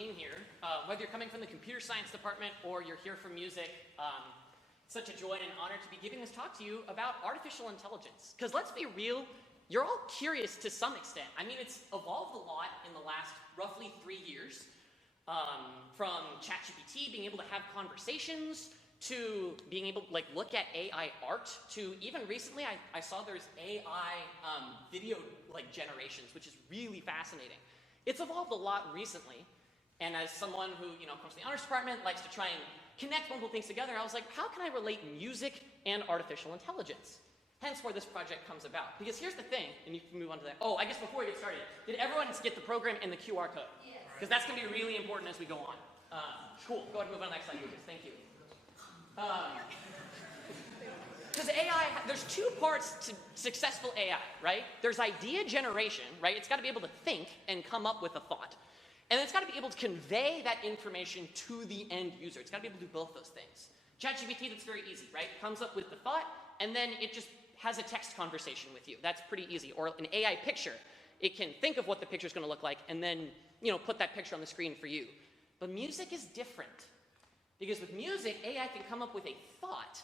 being here. Whether you're coming from the computer science department or you're here for music, such a joy and an honor to be giving this talk to you about artificial intelligence. Because let's be real, you're all curious to some extent. I mean, it's evolved a lot in the last roughly 3 years, from ChatGPT being able to have conversations to being able to look at AI art to even recently I saw there's AI video generations, which is really fascinating. It's evolved a lot recently, and as someone who comes from the honors department, likes to try and connect multiple things together, I was like, how can I relate music and artificial intelligence? Hence where this project comes about. Because here's the thing, and you can move on to that. Oh, I guess before we get started, did everyone get the program and the QR code? Yes. Because that's going to be really important as we go on. Cool. Go ahead and move on to the next slide, Lucas. Thank you. Because AI, there's two parts to successful AI, right? There's idea generation, right? It's got to be able to think and come up with a thought. And then it's got to be able to convey that information to the end user. It's got to be able to do both those things. ChatGPT, that's very easy, right? Comes up with the thought, and then it just has a text conversation with you. That's pretty easy. Or an AI picture. It can think of what the picture's going to look like and then, put that picture on the screen for you. But music is different. Because with music, AI can come up with a thought,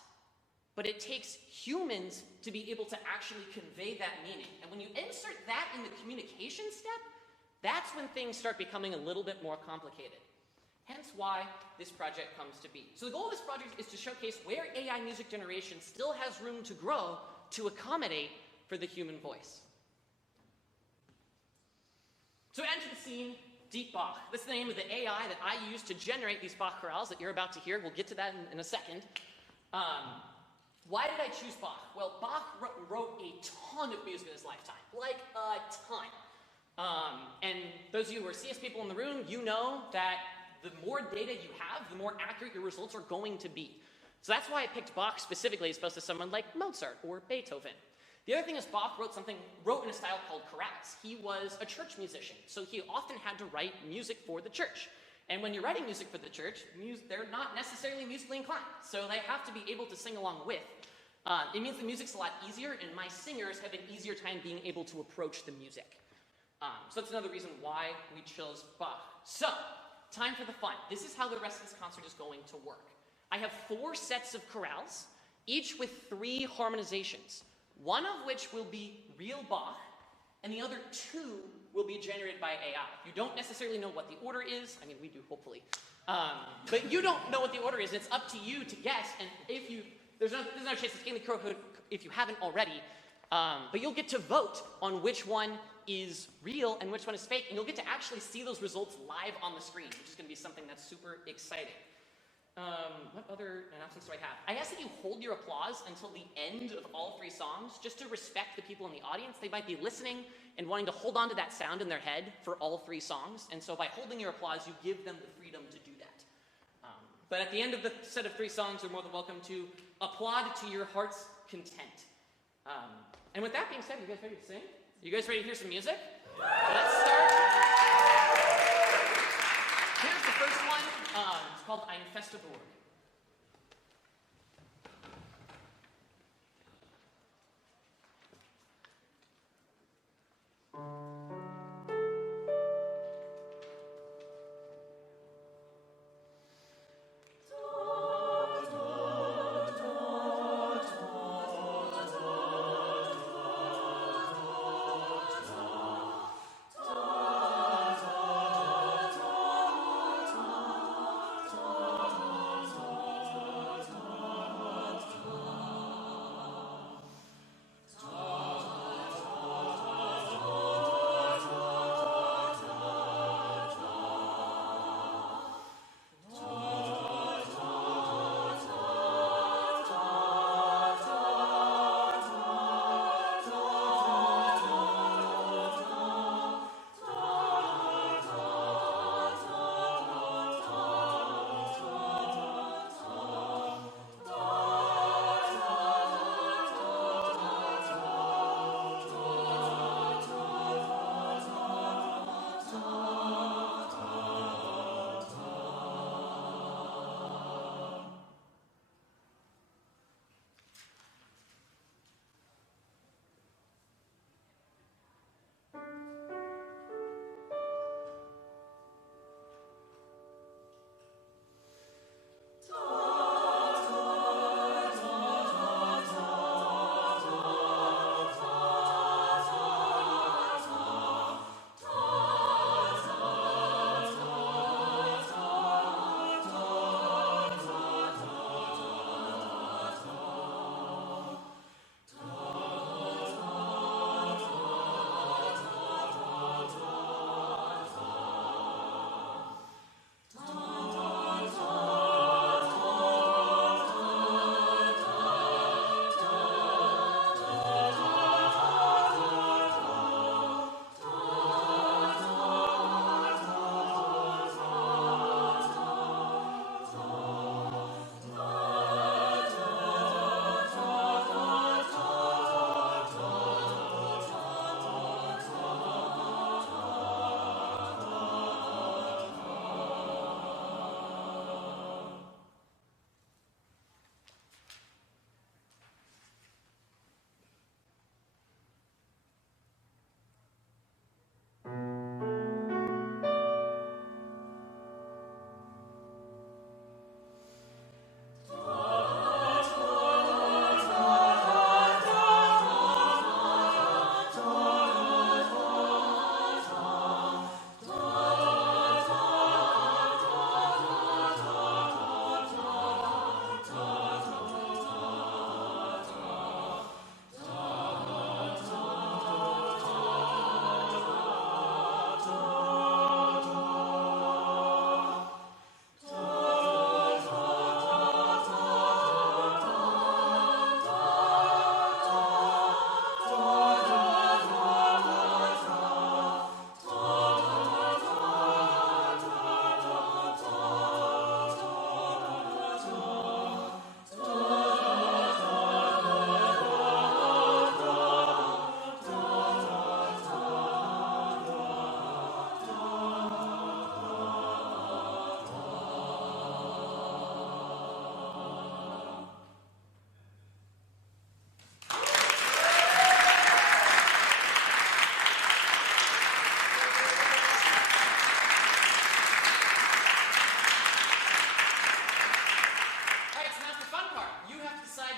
but it takes humans to be able to actually convey that meaning. And when you insert that in the communication step, that's when things start becoming a little bit more complicated. Hence why this project comes to be. So the goal of this project is to showcase where AI music generation still has room to grow to accommodate for the human voice. So enter the scene, Deep Bach. This is the name of the AI that I use to generate these Bach chorales that you're about to hear. We'll get to that in a second. Why did I choose Bach? Well, Bach wrote a ton of music in his lifetime, like a ton. And those of you who are CS people in the room, you know that the more data you have, the more accurate your results are going to be. So that's why I picked Bach specifically as opposed to someone like Mozart or Beethoven. The other thing is Bach wrote in a style called chorales. He was a church musician, so he often had to write music for the church. And when you're writing music for the church, they're not necessarily musically inclined, so they have to be able to sing along with. It means the music's a lot easier, and my singers have an easier time being able to approach the music. So that's another reason why we chose Bach. So, time for the fun. This is how the rest of this concert is going to work. I have 4 sets of chorales, each with 3 harmonizations, one of which will be real Bach, and the other 2 will be generated by AI. You don't necessarily know what the order is. I mean, we do, hopefully. But you don't know what the order is. It's up to you to guess, and there's no chance to scan the QR code if you haven't already, but you'll get to vote on which one is real and which one is fake, and you'll get to actually see those results live on the screen, which is going to be something that's super exciting. What other announcements do I have? I ask that you hold your applause until the end of all 3 songs, just to respect the people in the audience. They might be listening and wanting to hold on to that sound in their head for all 3 songs, and so by holding your applause, you give them the freedom to do that. But at the end of the set of 3 songs, you're more than welcome to applaud to your heart's content. And with that being said, you guys ready to sing? You guys ready to hear some music? Let's start. Here's the first one. It's called Ein fester Burg.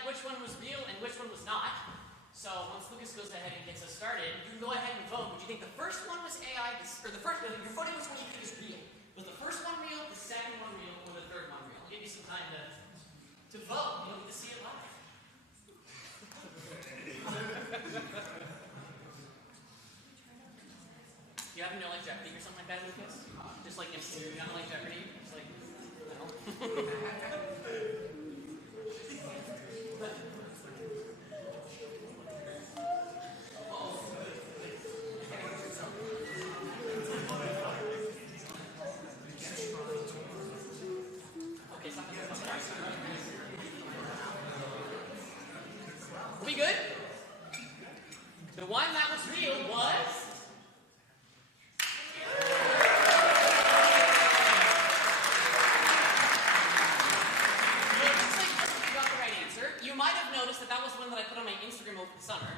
which one was real and which one was not. So once Lucas goes ahead and gets us started, you can go ahead and vote. Would you think the first one was AI, or the first, you're voting which one you think is real? Was the first one real, the second one real, or the third one real? I'll give you some time to vote. You'll get to see it live. You happen to know like Jeopardy or something like that, Lucas? Just like you not like Jeopardy? Just like, no. Okay, stop. We good? The one that was real was...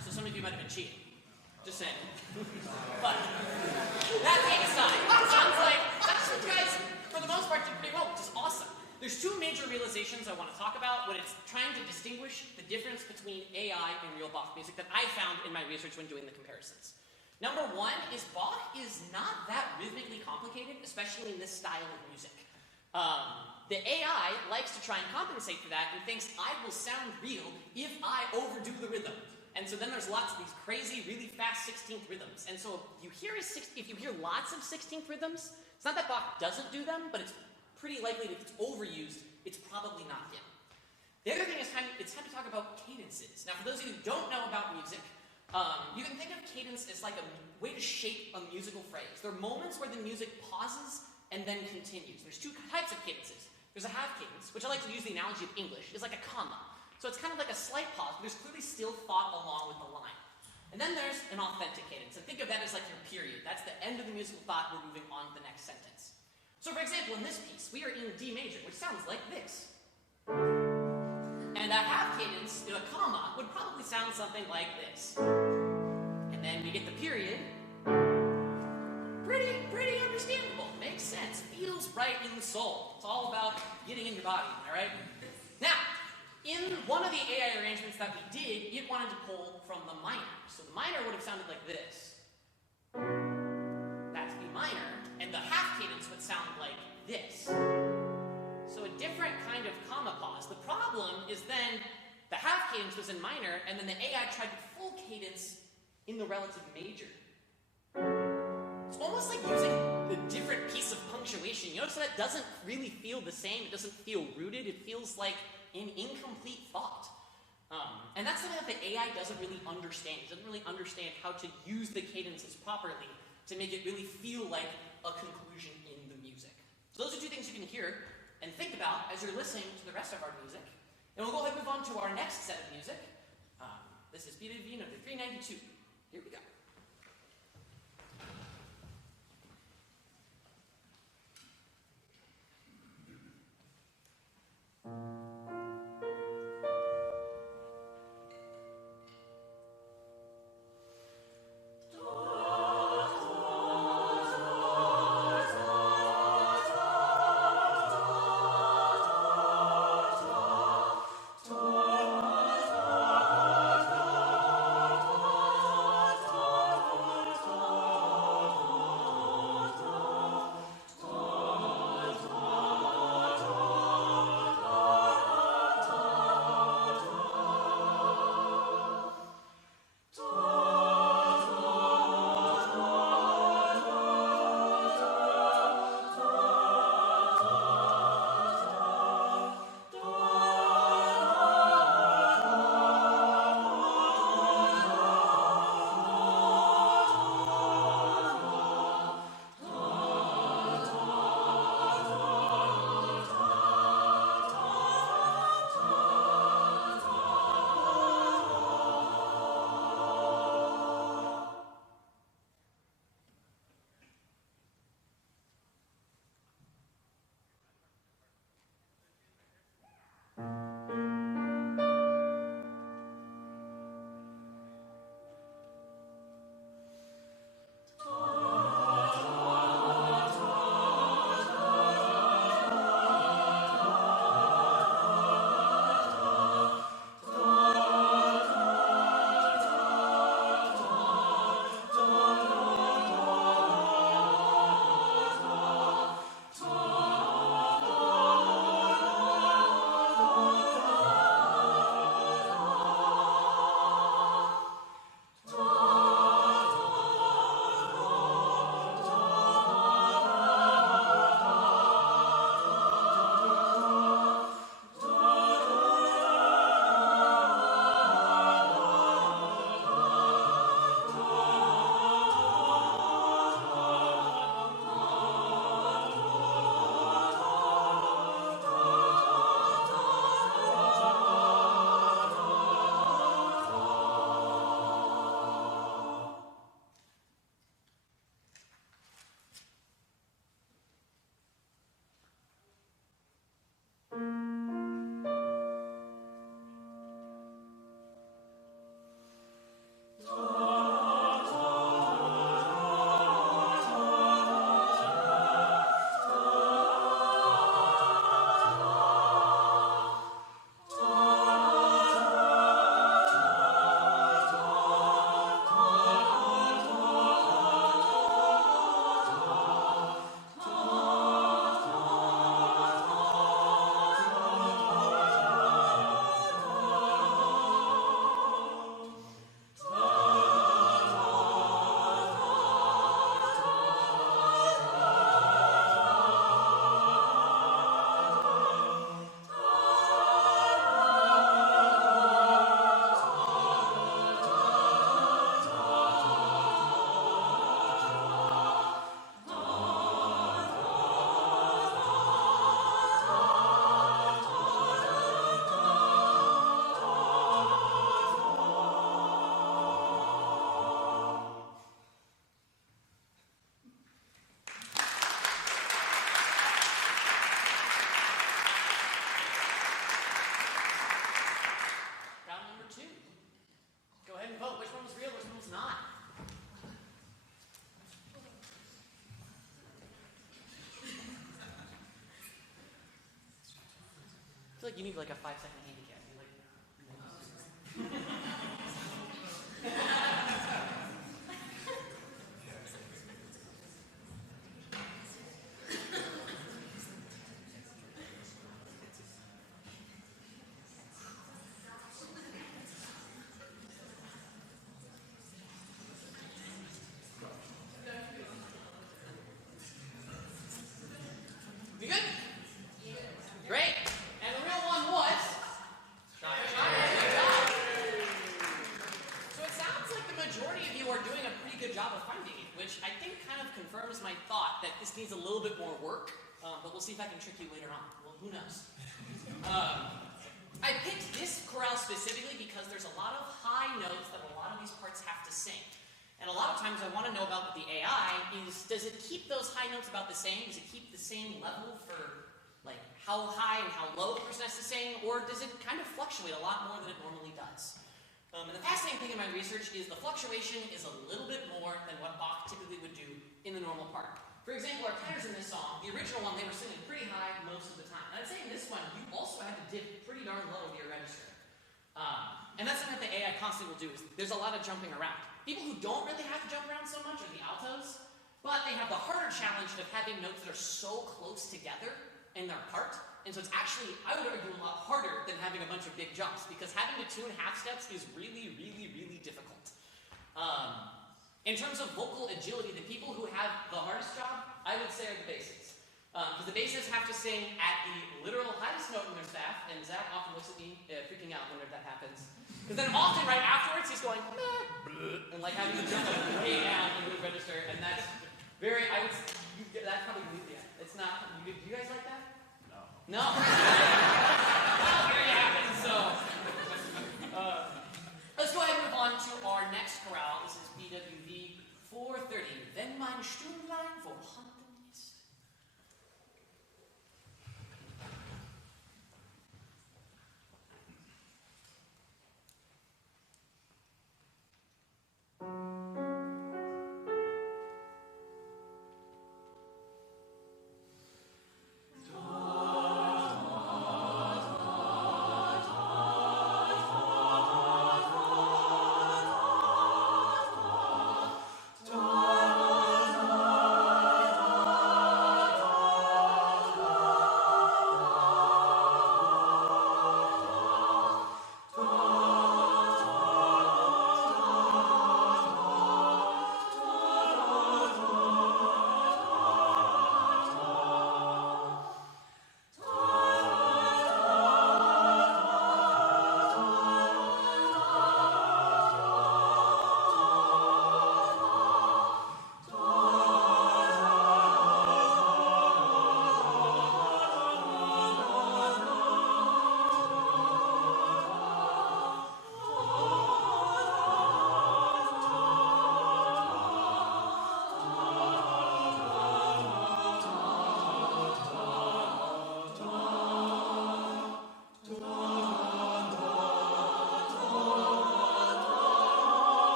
So some of you might have been cheating. Just saying. But that being aside, sounds like that's what you guys, for the most part, did pretty well, which is awesome. There's two major realizations I want to talk about when it's trying to distinguish the difference between AI and real Bach music that I found in my research when doing the comparisons. Number one is Bach is not that rhythmically complicated, especially in this style of music. The AI likes to try and compensate for that and thinks I will sound real if I overdo the rhythm. And so then there's lots of these crazy, really fast 16th rhythms. And so if you hear lots of 16th rhythms, it's not that Bach doesn't do them, but it's pretty likely that if it's overused, it's probably not him. The other thing is it's time to talk about cadences. Now, for those of you who don't know about music, you can think of cadence as like a way to shape a musical phrase. There are moments where the music pauses and then continues. There's two types of cadences. There's a half cadence, which I like to use the analogy of English. It's like a comma. So it's kind of like a slight pause, but there's clearly still thought along with the line. And then there's an authentic cadence. And think of that as like your period. That's the end of the musical thought. We're moving on to the next sentence. So for example, in this piece, we are in D major, which sounds like this. And a half cadence, a comma, would probably sound something like this. And then we get the period. Pretty understandable. Makes sense. Feels right in the soul. It's all about getting in your body, all right? Now, in one of the AI arrangements that we did, it wanted to pull from the minor. So the minor would have sounded like this. That's B minor. And the half cadence would sound like this. So a different kind of comma pause. The problem is then the half cadence was in minor, and then the AI tried the full cadence in the relative major. It's almost like using a different piece of punctuation. You notice that doesn't really feel the same. It doesn't feel rooted. It feels like an incomplete thought. And that's something that the AI doesn't really understand. It doesn't really understand how to use the cadences properly to make it really feel like a conclusion in the music. So those are two things you can hear and think about as you're listening to the rest of our music. And we'll go ahead and move on to our next set of music. This is BWV number 392. Here we go. feel like you need like a 5-second handicap. You're like, you good? Great. And the real one was. Good job. So it sounds like the majority of you are doing a pretty good job of finding it, which I think kind of confirms my thought that this needs a little bit more work, but we'll see if I can trick you later on. Well, who knows? I picked this chorale specifically because there's a lot of high notes that a lot of these parts have to sing. And a lot of times I want to know about the AI is, does it keep those high notes about the same? Does it keep the same level for like how high and how low the person has to sing? Or does it kind of fluctuate a lot more than it normally does? And the fascinating thing in my research is the fluctuation is a little bit more than what Bach typically would do in the normal part. For example, our tenors in this song, the original one, they were singing pretty high most of the time. And I'd say in this one, you also had to dip pretty darn low to your register. And that's something that the AI constantly will do, is there's a lot of jumping around. People who don't really have to jump around so much are the altos, but they have the harder challenge of having notes that are so close together in their part. And so it's actually, I would argue, a lot harder than having a bunch of big jumps, because having to 2.5 steps is really, really, really difficult. In terms of vocal agility, the people who have the hardest job, I would say, are the basses. Because the basses have to sing at the literal highest note in their staff, and Zach often looks at me freaking out whenever that happens. Because then often right afterwards he's going, and like having to jump way down into the register, and that's very, that's probably yeah, it's not, do you guys like that? No. Well, here you have it. So, let's go ahead and move on to our next chorale. This is BWV 430. Wenn mein Stündlein vorhanden ist. Doch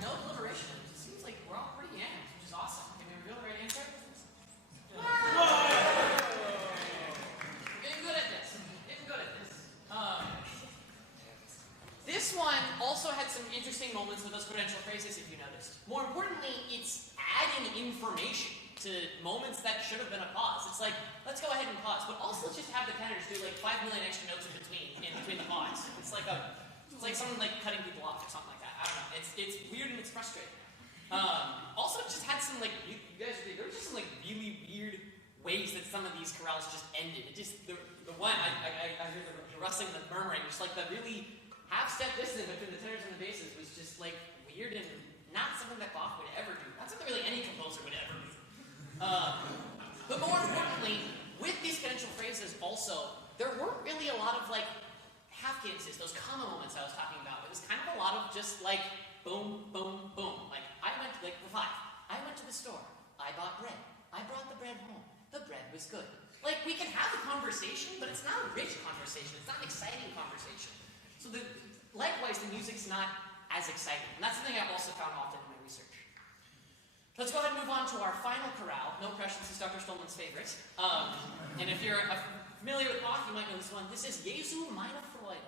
no deliberation. It seems like we're all pretty unanimous, which is awesome. Can we reveal the right answer? Getting good at this. Getting good at this. This one also had some interesting moments with those credential phrases, if you noticed. More importantly, it's adding information to moments that should have been a pause. It's like, let's go ahead and pause, but also let's just have the tenors do like 5 million extra notes in between the pause. It's like someone like cutting people off or something like that. I don't know. It's weird and it's frustrating. Also, it just had some like you guys. There were just some like really weird ways that some of these chorales just ended. It just the one I hear the rustling, the murmuring, just like the really half-step distance between the tenors and the basses was just like weird and not something that Bach would ever do. Not something really any composer would ever do. But more importantly, with these cadential phrases also, there weren't really a lot of like half cadences, those comma moments I was talking about. It was kind of a lot of just like boom, boom, boom. Like I went to like the 5. I went to the store. I bought bread. I brought the bread home. The bread was good. Like we can have a conversation, but it's not a rich conversation. It's not an exciting conversation. So likewise, the music's not as exciting. And that's something I've also found often in my research. Let's go ahead and move on to our final chorale. No crush, this is Dr. Stolman's favorite. And if you're familiar with Bach, you might know this one. This is Jesu meine Freude.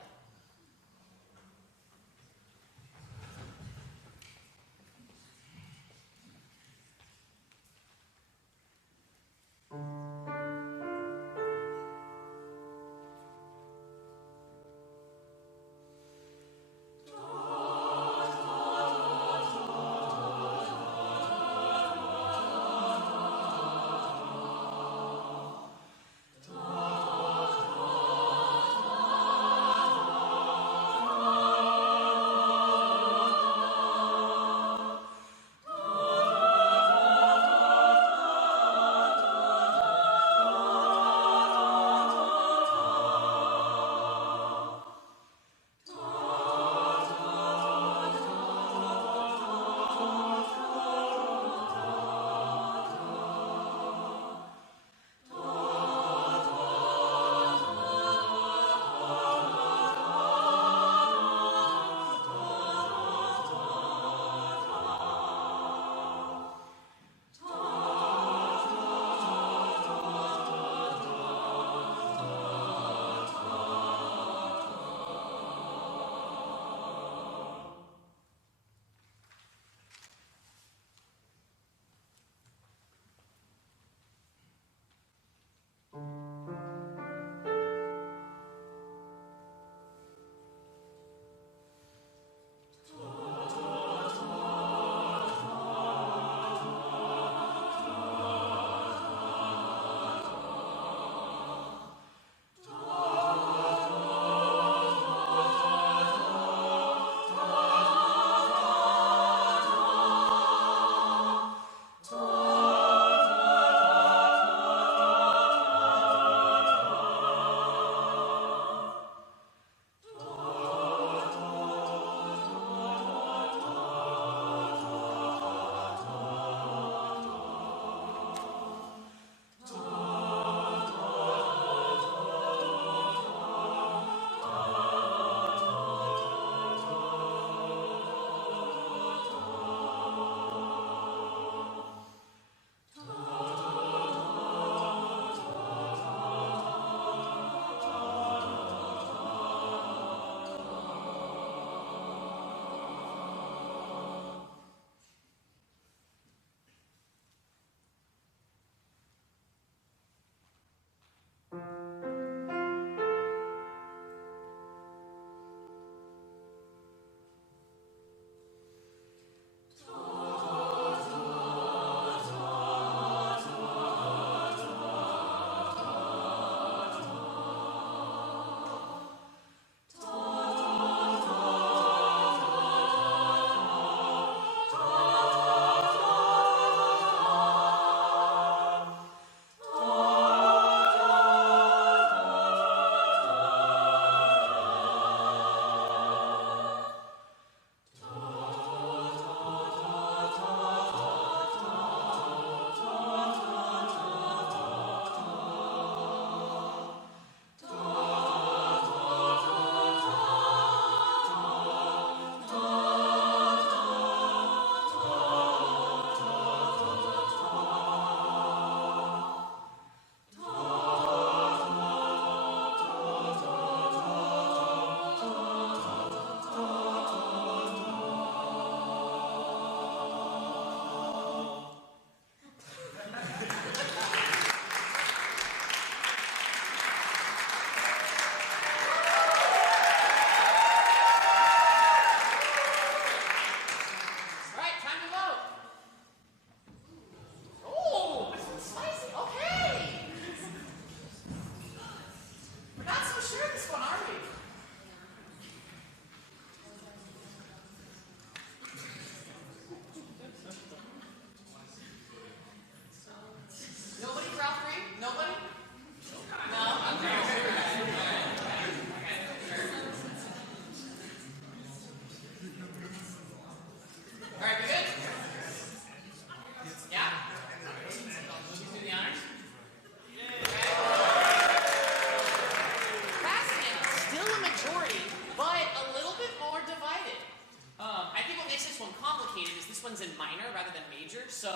rather than major. So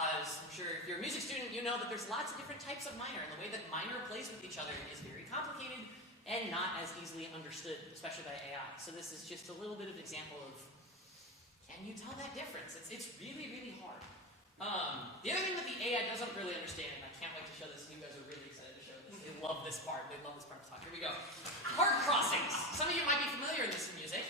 as I'm sure if you're a music student, you know that there's lots of different types of minor, and the way that minor plays with each other is very complicated and not as easily understood, especially by AI. So this is just a little bit of an example of, can you tell that difference? It's really, really hard. The other thing that the AI doesn't really understand, and I can't wait to show this, and you guys are really excited to show this. They love this part. They love this part of the talk. Here we go. Part crossings. Some of you might be familiar in this music.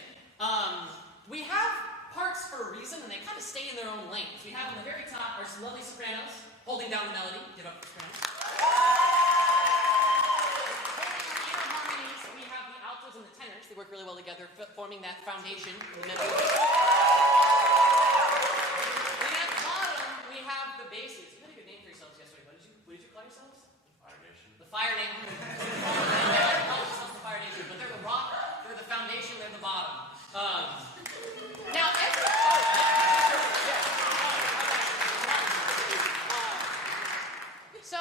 We have parts for a reason, and they kind of stay in their own lanes. We have on the very top our lovely sopranos holding down the melody. Give up for sopranos. Holding the inner harmonies, we have the altos and the tenors. They work really well together, forming that foundation in the middle. Then at the bottom, we have the basses. You had a good name for yourselves yesterday. What did you call yourselves? Fire Nation. The Fire Nation. They call themselves the Fire Nation, but they're the rock, they're the foundation, they're the bottom. Now, so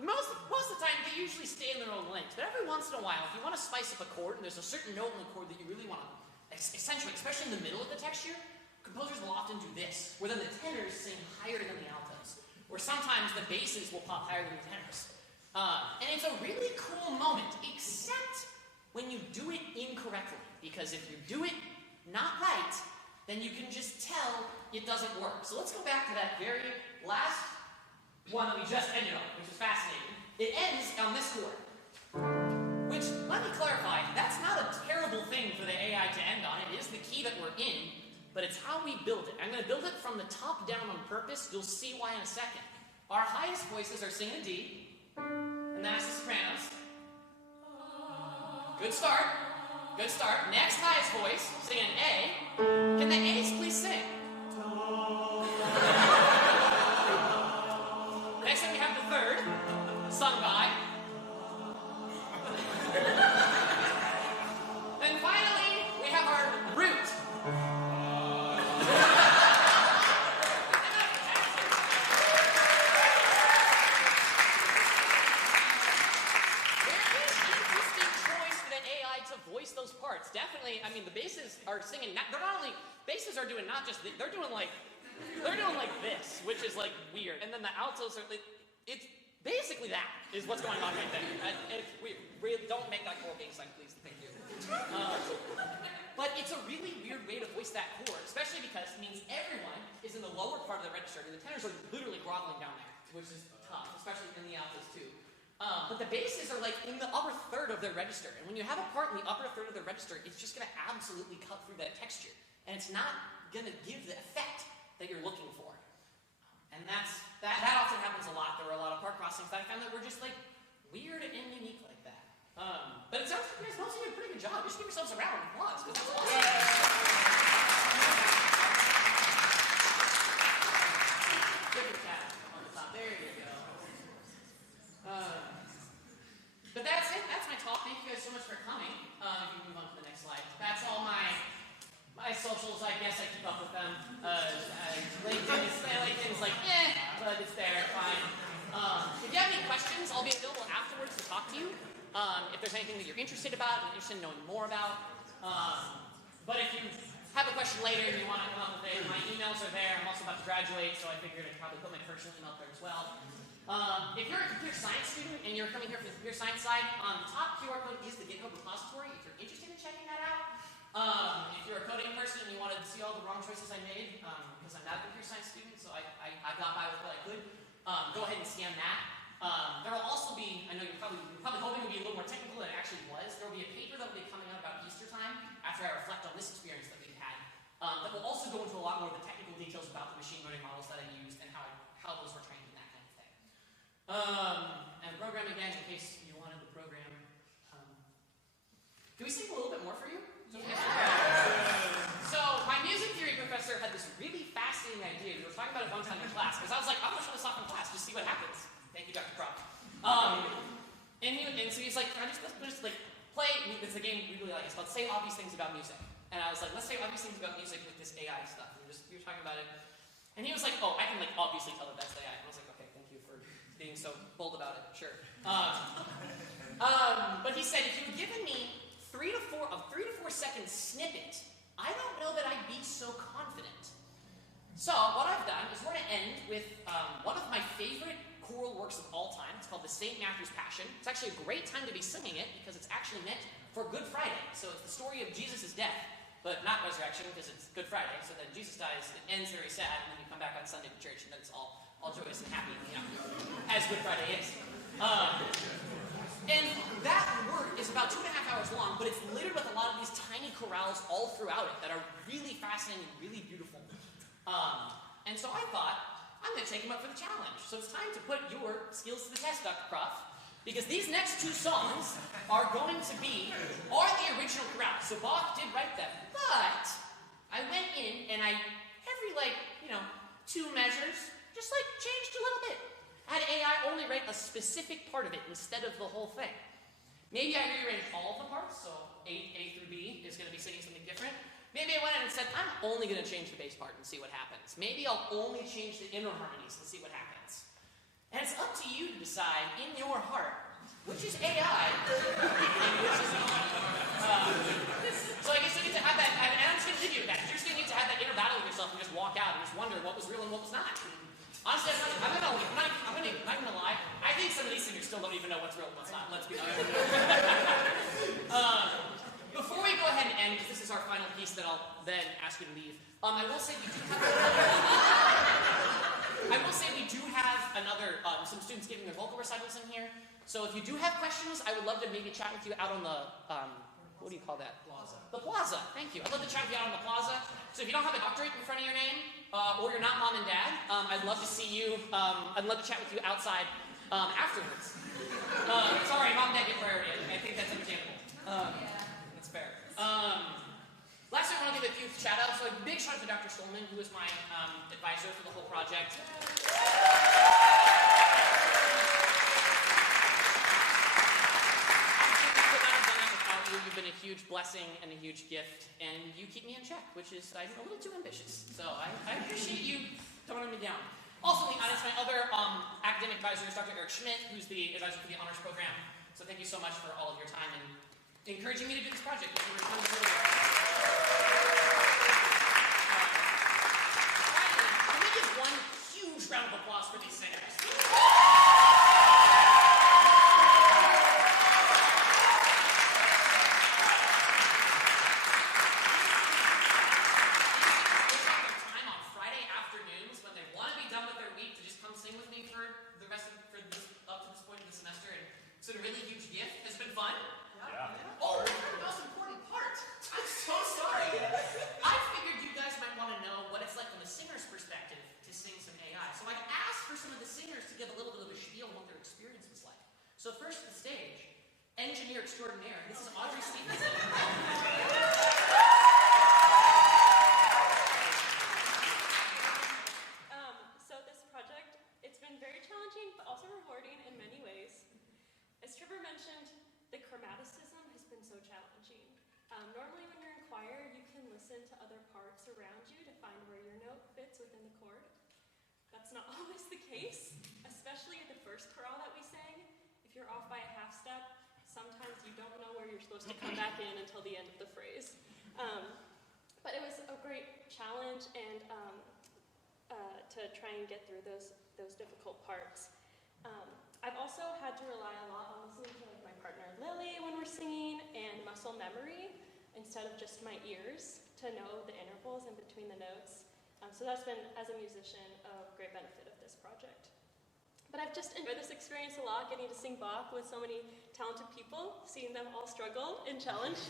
most of the time they usually stay in their own lanes, but every once in a while, if you want to spice up a chord and there's a certain note in the chord that you really want to accentuate, especially in the middle of the texture, composers will often do this, where then the tenors sing higher than the altos, or sometimes the basses will pop higher than the tenors. And it's a really cool moment, except when you do it incorrectly, because if you do it not right, then you can just tell it doesn't work. So let's go back to that very last one that we just ended on, which is fascinating. It ends on this chord, which, let me clarify, that's not a terrible thing for the AI to end on. It is the key that we're in, but it's how we build it. I'm going to build it from the top down on purpose. You'll see why in a second. Our highest voices are singing a D, and that's the sopranos. Good start. Good start. Next highest voice, singing A. Can the A's please sing? Next time we have the third, sung by. Then finally, we have our root. Those parts definitely. I mean, the basses are singing. They're not only basses are doing not just they're doing like this, which is like weird. And then the altos are. It's basically that is what's going on right there. We really don't make that chord game sign, please. Thank you. But it's a really weird way to voice that chord, especially because it means everyone is in the lower part of the register, and the tenors are literally groveling down there, which is tough, especially in the altos too. But the basses are like in the upper third of their register. And when you have a part in the upper third of the register, it's just going to absolutely cut through that texture. And it's not going to give the effect that you're looking for. And that often happens a lot. There were a lot of part crossings that I found that were just like weird and unique like that. But it sounds like you guys mostly did a pretty good job. You should give yourselves a round of applause, because that's awesome. Good cat on the top. There you go. But that's it. That's my talk. Thank you guys so much for coming. If you move on to the next slide. That's all my socials. I guess I keep up with them. LinkedIn's like, but it's there. Fine. If you have any questions, I'll be available afterwards to talk to you. If there's anything that you're interested about and interested in knowing more about. But if you have a question later and you want to come up with it, my emails are there. I'm also about to graduate, so I figured I'd probably put my personal email up there as well. If you're a computer science student and you're coming here for the computer science side, the top QR code is the GitHub repository if you're interested in checking that out. If you're a coding person and you wanted to see all the wrong choices I made, because I'm not a computer science student, so I got by with what I could, go ahead and scan that. There will also be, I know you're probably hoping it would be a little more technical than it actually was. There will be a paper that will be coming out about Easter time after I reflect on this experience that we've had. That will also go into a lot more of the technical details about the machine learning models that I used and how those were trained and that kind of thing. And program again, in case you wanted the program. Can we sing a little bit more for you? So my music theory professor had this really fascinating idea. We were talking about it one time in class, because I was like, I'm going to show this off in class, just see what happens. Thank you, Dr. Prop. And so he's like, let's just like play. It's a game we really like. It's called Say Obvious Things About Music. And I was like, let's say obvious things about music with this AI stuff. And we were talking about it. And he was like, oh, I can like obviously tell that that's AI. And I was like, okay, thank you for being so bold about it. Sure. But he said, if you had given me a 3 to 4 second snippet, I don't know that I'd be so confident. So what I've done is we're going to end with one of my favorite choral works of all time. It's called the St. Matthew's Passion. It's actually a great time to be singing it because it's actually meant for Good Friday. So it's the story of Jesus' death, but not resurrection because it's Good Friday. So then Jesus dies, it ends very sad, and then you come back on Sunday to church, and then it's all joyous and happy, as Good Friday is. And that work is about 2.5 hours long, but it's littered with a lot of these tiny chorales all throughout it that are really fascinating and really beautiful. And so I thought, I'm going to take him up for the challenge. So it's time to put your skills to the test, Dr. Croft, because these next 2 songs are the original chorale. So Bach did write them, but I went in and every 2 measures, just changed a little bit. I had AI only write a specific part of it instead of the whole thing. Maybe I rearranged all of the parts, so A through B is going to be singing something different. Maybe I went in and said, I'm only going to change the bass part and see what happens. Maybe I'll only change the inner harmonies and see what happens. And it's up to you to decide in your heart which is AI and which is not. So I guess you get to have that, and I'm just going to give you that. You're just going to get to have that inner battle with yourself and just walk out and just wonder what was real and what was not. Honestly, I'm not gonna lie. I think some of these singers still don't even know what's real and what's not. Let's be honest. Before we go ahead and end, because this is our final piece that I'll then ask you to leave, I will say we do have another some students giving their vocal recitals in here. So if you do have questions, I would love to maybe chat with you out on the what do you call that? Plaza. The plaza. Thank you. I'd love to chat with you out on the plaza. So if you don't have a doctorate in front of your name, or you're not mom and dad, I'd love to see you. I'd love to chat with you outside afterwards. Sorry, mom and dad get priority. I think that's understandable. That's fair. Last I want to give a few shout outs. So a big shout out to Dr. Stolman, who was my advisor for the whole project. You've been a huge blessing and a huge gift, and you keep me in check, which is I'm a little too ambitious. So I appreciate you toning me down. Also, my other academic advisor is Dr. Eric Schmidt, who's the advisor for the honors program. So thank you so much for all of your time and encouraging me to do this project. Finally, can we give one huge round of applause for these singers? It's been a really huge gift. It's been fun. Yeah. Oh, the most important part. I'm so sorry. I figured you guys might want to know what it's like from the singer's perspective to sing some AI. So I asked for some of the singers to give a little bit of a spiel on what their experience was like. So first to the stage, engineer extraordinaire. This is Audrey Stevenson. So this project, it's been very challenging, but also rewarding in many ways. As Trevor mentioned, the chromaticism has been so challenging. Normally when you're in choir, you can listen to other parts around you to find where your note fits within the chord. That's not always the case, especially at the first chorale that we sang. If you're off by a half step, sometimes you don't know where you're supposed to come back in until the end of the phrase. But it was a great challenge and to try and get through those difficult parts. I've also had to rely a lot on listening to my partner Lily when we're singing and muscle memory instead of just my ears to know the intervals in between the notes. So that's been, as a musician, a great benefit of this project. But I've just enjoyed this experience a lot, getting to sing Bach with so many talented people, seeing them all struggle and challenge.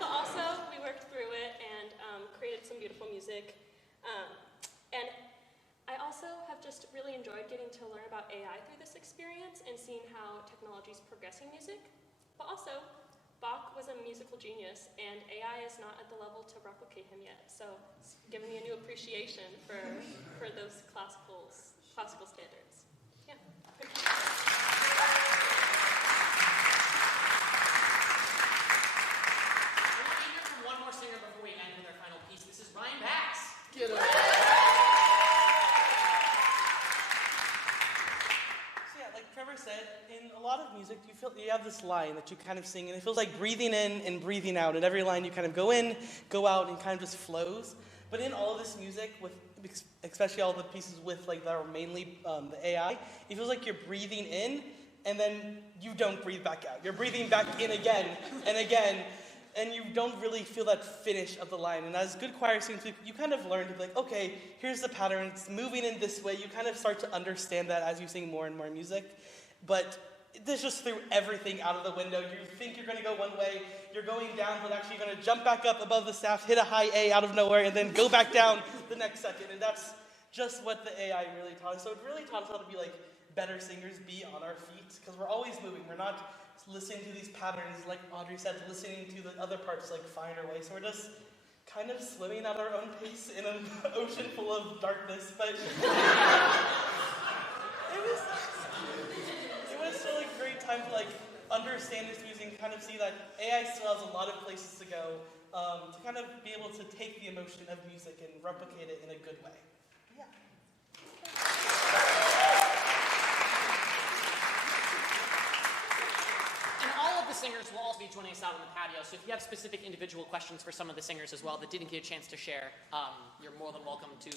But also, we worked through it and created some beautiful music. And I also have just really enjoyed getting to learn about AI through this experience and seeing how technology is progressing music. But also, Bach was a musical genius, and AI is not at the level to replicate him yet. So it's given me a new appreciation for those classical standards. Yeah. We're going to hear from one more singer before we end with our final piece. This is Ryan Bass. Get up. Trevor said, in a lot of music, you have this line that you kind of sing, and it feels like breathing in and breathing out. And every line you kind of go in, go out, and kind of just flows. But in all of this music, with especially all the pieces with like that are mainly the AI, it feels like you're breathing in, and then you don't breathe back out. You're breathing back in again and again, and you don't really feel that finish of the line. And as good choir students, you kind of learn to be like, okay, here's the pattern, it's moving in this way. You kind of start to understand that as you sing more and more music. But this just threw everything out of the window. You think you're going to go one way, you're going down, but actually you're going to jump back up above the staff, hit a high A out of nowhere, and then go back down the next second. And that's just what the AI really taught us. So it really taught us how to be like better singers, be on our feet, because we're always moving. We're not listening to these patterns, like Audrey said, listening to the other parts like finer way. So we're just kind of swimming at our own pace in an ocean full of darkness. But it was still a great time to like understand this music and kind of see that AI still has a lot of places to go to kind of be able to take the emotion of music and replicate it in a good way. Yeah. Singers will also be joining us out on the patio, so if you have specific individual questions for some of the singers as well that didn't get a chance to share, you're more than welcome to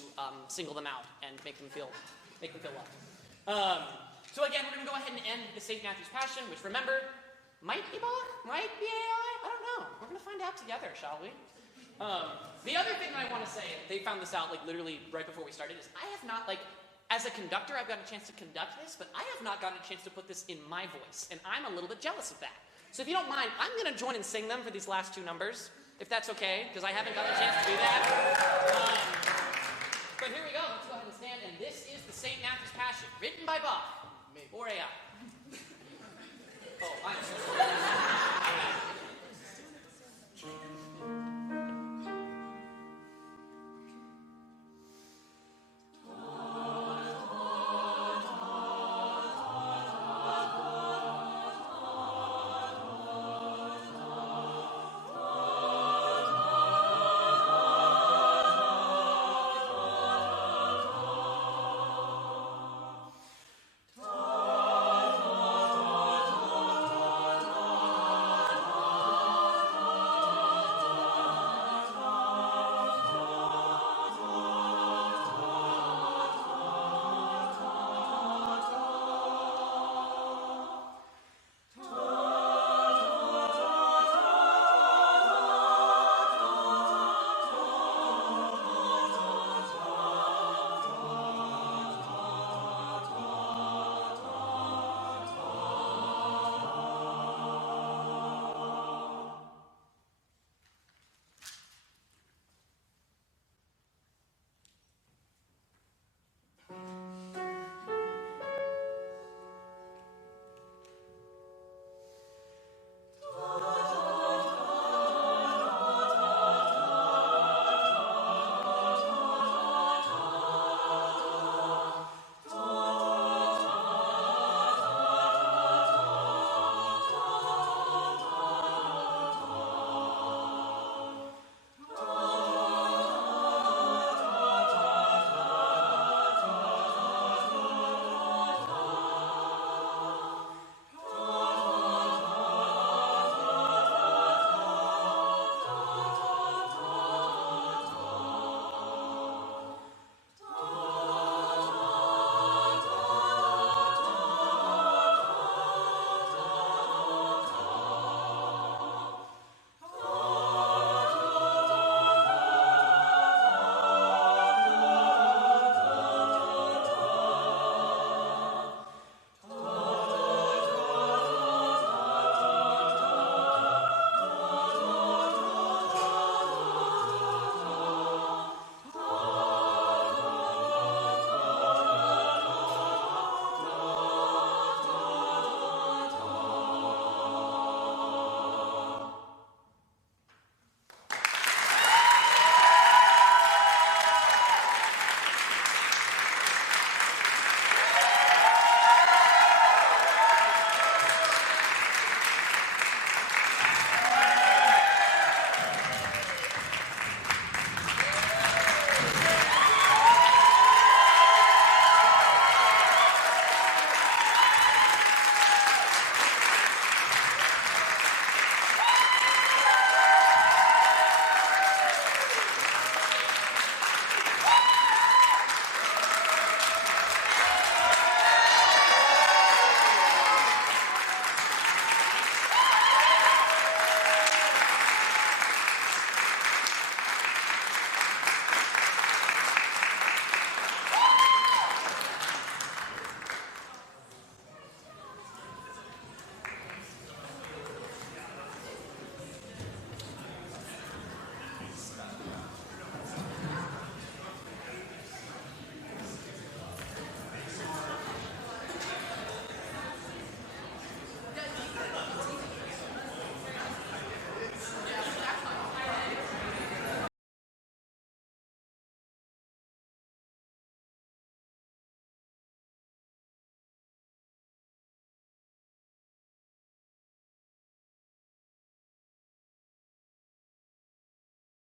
single them out and make them feel loved. So again, we're going to go ahead and end the St. Matthew's Passion, which remember, might be Bach, might be AI, I don't know. We're going to find out together, shall we? The other thing that I want to say, they found this out like literally right before we started, is I have not as a conductor, I've got a chance to conduct this, but I have not gotten a chance to put this in my voice, and I'm a little bit jealous of that. So if you don't mind, I'm going to join and sing them for these last two numbers, if that's okay, because I haven't gotten a chance to do that. But here we go. Let's go ahead and stand. And this is the St. Matthew's Passion, written by Bach or AI.